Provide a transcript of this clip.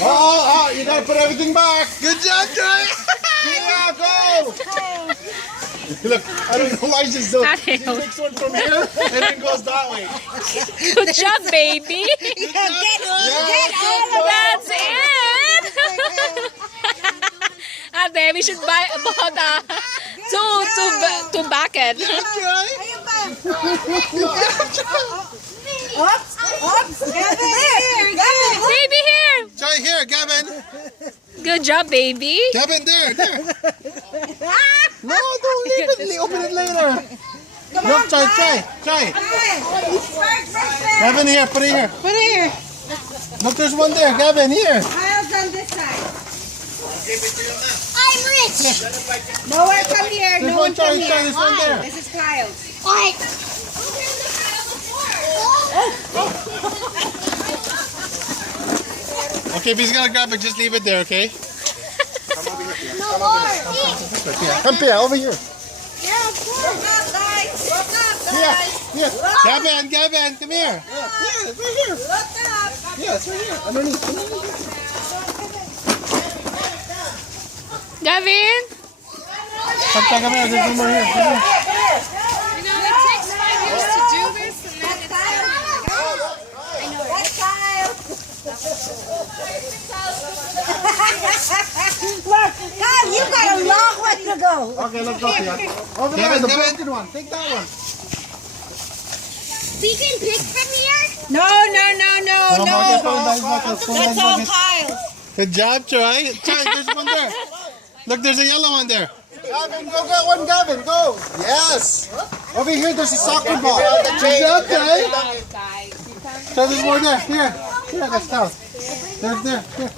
Oh, you gotta put everything back. Good job, Joy. Yeah, go. Look, I don't know why she's so. She takes one from here and then goes that way. Good job, baby. Get all of That's it. Ate, we should buy about two bucket. Yeah, Joy. Oops, oops. Gavin, here, Gavin. Baby here. Joy, here, Gavin. Good job, baby. Gavin, there. No, don't leave it. Open it later. Come Look, on, try. Gavin, here, put it here. Put it here. Look, there's one there. Gavin, here. Kyle's on this side. I'm rich. No one come here. There's No one, one come Joy. here. There's one there. This is Kyle's. Okay, if he's gonna grab it, just leave it there, okay? No more. Come here, over here. Yeah, of course. Look up, guys. Look up, Here, guys. here. Gavin, come here. Yeah, it's right here. Look up. Yeah, it's right here. Underneath. Gavin. Come here. There's one more here. Come here. You know, it takes 5 years to do this, and then it's That's Kyle. Look, Kyle, you got a long way to go. Okay, let's go here. Over there, the broken one. Take that one. We can pick from here? No. That's all Kyle. Good job, Troy. Troy, there's one there. Look, there's a yellow one there. Gavin, go get one, Gavin. Go. Yes. Over here, there's a soccer ball. Good job, Troy. So there's one there. Here, that's down. There's there. Here.